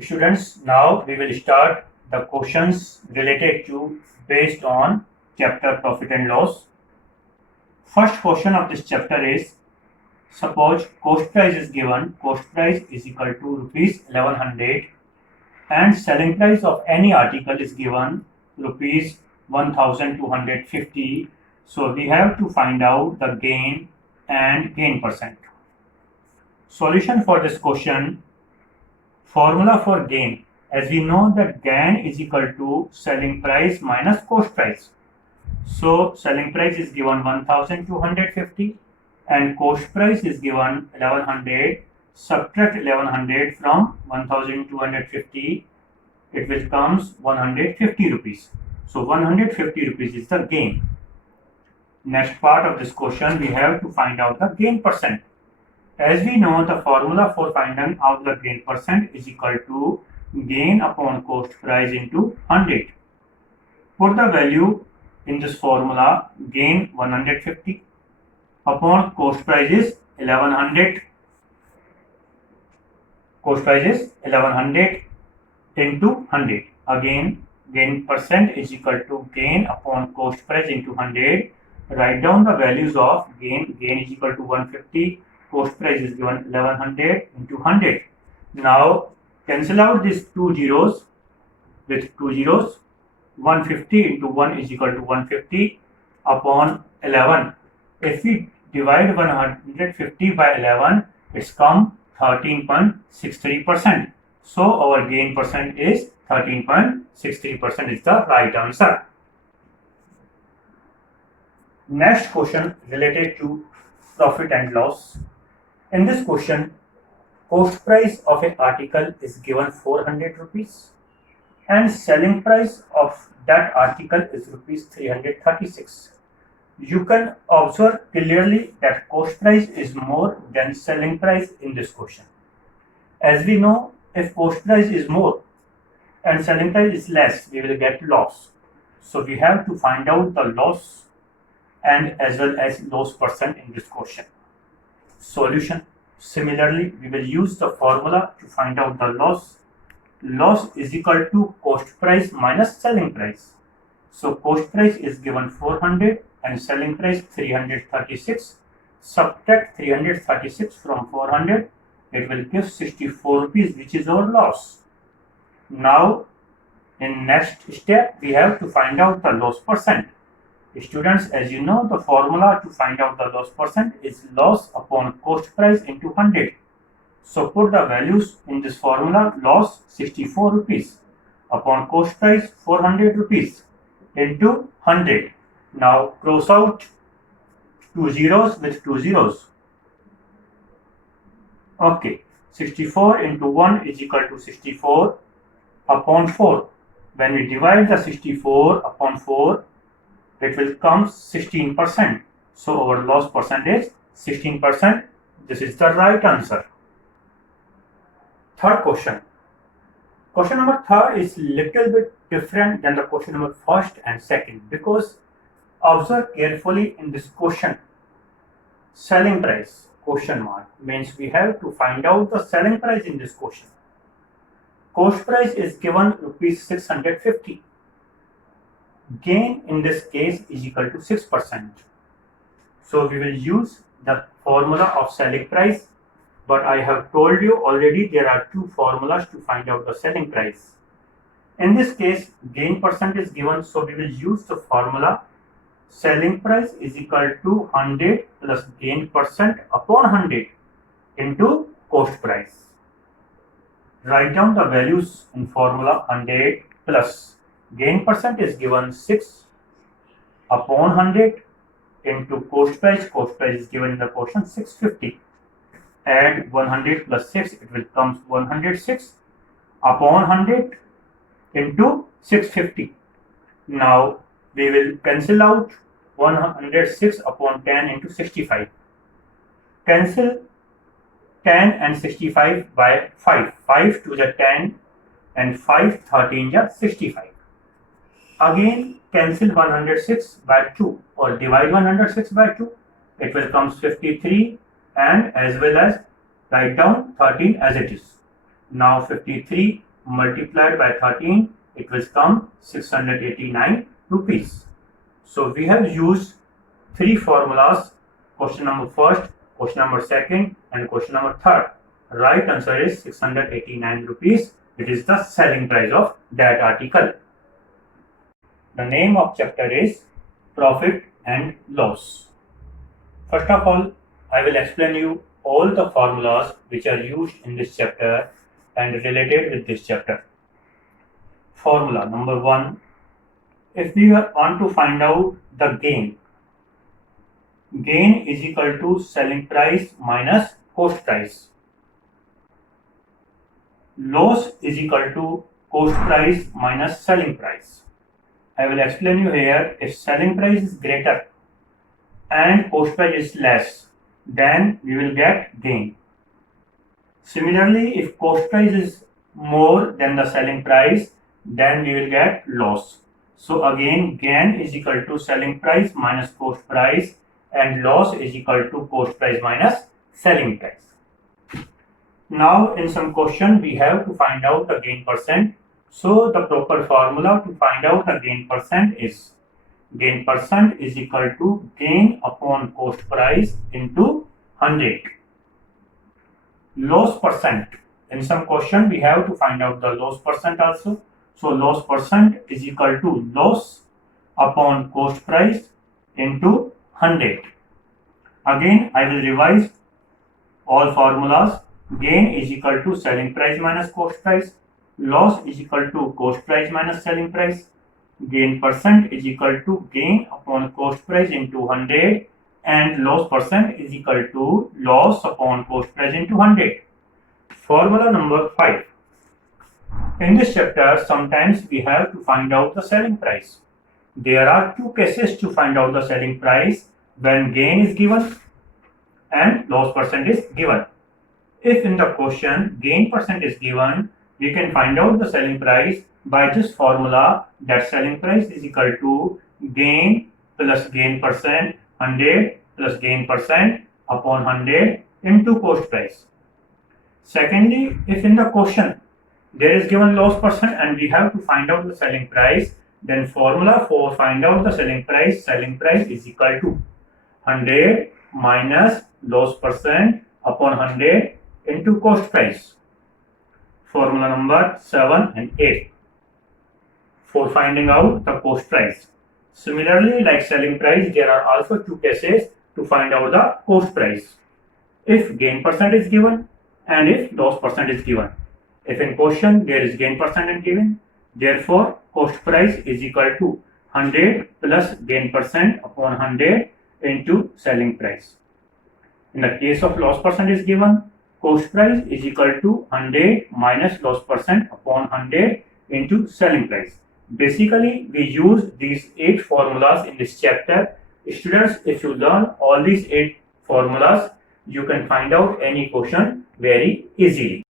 Students, now we will start the questions related to based on chapter profit and loss. First question of this chapter is, suppose cost price is given, cost price is equal to rupees 1100 and selling price of any article is given rupees 1250. So we have to find out the gain and gain percent. Solution for this question. Formula for gain, as we know that gain is equal to selling price minus cost price. So selling price is given 1250 and cost price is given 1100. Subtract 1100 from 1250, it will comes 150 rupees. So 150 rupees is the gain. Next part of this question, we have to find out the gain percent. As we know, the formula for finding out the gain percent is equal to gain upon cost price into 100. Put the value in this formula, gain 150 upon cost price is 1100. Cost price is 1100 into 100. Again, gain percent is equal to gain upon cost price into 100. Write down the values of gain. Gain is equal to 150. Cost price is given 1100 into 100. Now cancel out these two zeros with two zeros. 150 into 1 is equal to 150 upon 11. If we divide 150 by 11, it's come 13.63%. So our gain percent is 13.63% is the right answer. Next question related to profit and loss. In this question, cost price of an article is given 400 rupees and selling price of that article is rupees 336. You can observe clearly that cost price is more than selling price in this question. As we know, if cost price is more and selling price is less, we will get loss. So we have to find out the loss and as well as loss percent in this question. Solution. Similarly, we will use the formula to find out the loss. Loss is equal to cost price minus selling price. So cost price is given 400 and selling price 336. Subtract 336 from 400, it will give 64 rupees, which is our loss. Now in next step, we have to find out the loss percent. Students, as you know, the formula to find out the loss percent is loss upon cost price into 100. So put the values in this formula. Loss 64 rupees upon cost price 400 rupees into 100. Now cross out two zeros with two zeros. Okay, 64 into 1 is equal to 64 upon 4. When we divide the 64 upon 4, it will come 16%. So our loss percent is 16%. This is the right answer. Third question. Question number third is little bit different than the question number first and second, because observe carefully in this question. Selling price question mark means we have to find out the selling price in this question. Cost price is given rupees 650. Gain in this case is equal to 6%. So we will use the formula of selling price, but I have told you already there are two formulas to find out the selling price. In this case, gain percent is given, so we will use the formula selling price is equal to 100 plus gain percent upon 100 into cost price. Write down the values in formula. 100 plus gain percent is given 6 upon 100 into cost price. Cost price is given in the question 650. Add 100 plus 6, it will come 106 upon 100 into 650. Now we will cancel out 106 upon 10 into 65. Cancel 10 and 65 by 5. 5 to the 10 and 5 13 ja 65. Again cancel 106 by 2 or divide 106 by 2. It will come 53 and as well as write down 13 as it is. Now 53 multiplied by 13, it will come 689 rupees. So we have used three formulas, question number first, question number second, and question number third. Right answer is 689 rupees. It is the selling price of that article. The name of chapter is Profit and Loss. First of all, I will explain you all the formulas which are used in this chapter and related with this chapter. Formula number 1. If we want to find out the gain is equal to selling price minus cost price. Loss is equal to cost price minus selling price. I will explain you here. If selling price is greater and cost price is less, then we will get gain. Similarly, if cost price is more than the selling price, then we will get loss. So again, gain is equal to selling price minus cost price, and loss is equal to cost price minus selling price. Now in some question we have to find out the gain percent. So the proper formula to find out the gain percent is gain percent is equal to gain upon cost price into 100. Loss percent. In some question we have to find out the loss percent also. So loss percent is equal to loss upon cost price into 100. Again I will revise all formulas. Gain is equal to selling price minus cost price. Loss is equal to cost price minus selling price. Gain percent is equal to gain upon cost price into 100, and loss percent is equal to loss upon cost price into 100. Formula number 5. In this chapter, sometimes we have to find out the selling price. There are two cases to find out the selling price: when gain is given and loss percent is given. If in the question gain percent is given, we can find out the selling price by this formula, that selling price is equal to gain plus gain percent 100 plus gain percent upon 100 into cost price. Secondly, if in the question there is given loss percent and we have to find out the selling price, then formula for find out the selling price is equal to 100 minus loss percent upon 100 into cost price. Formula number 7 and 8 for finding out the cost price. Similarly, like selling price, there are also two cases to find out the cost price: if gain percent is given and if loss percent is given. If in question there is gain percent is given, therefore cost price is equal to 100 plus gain percent upon 100 into selling price. In the case of loss percent is given, cost price is equal to 100 minus loss percent upon 100 into selling price. Basically, we use these 8 formulas in this chapter. Students, if you learn all these 8 formulas, you can find out any question very easily.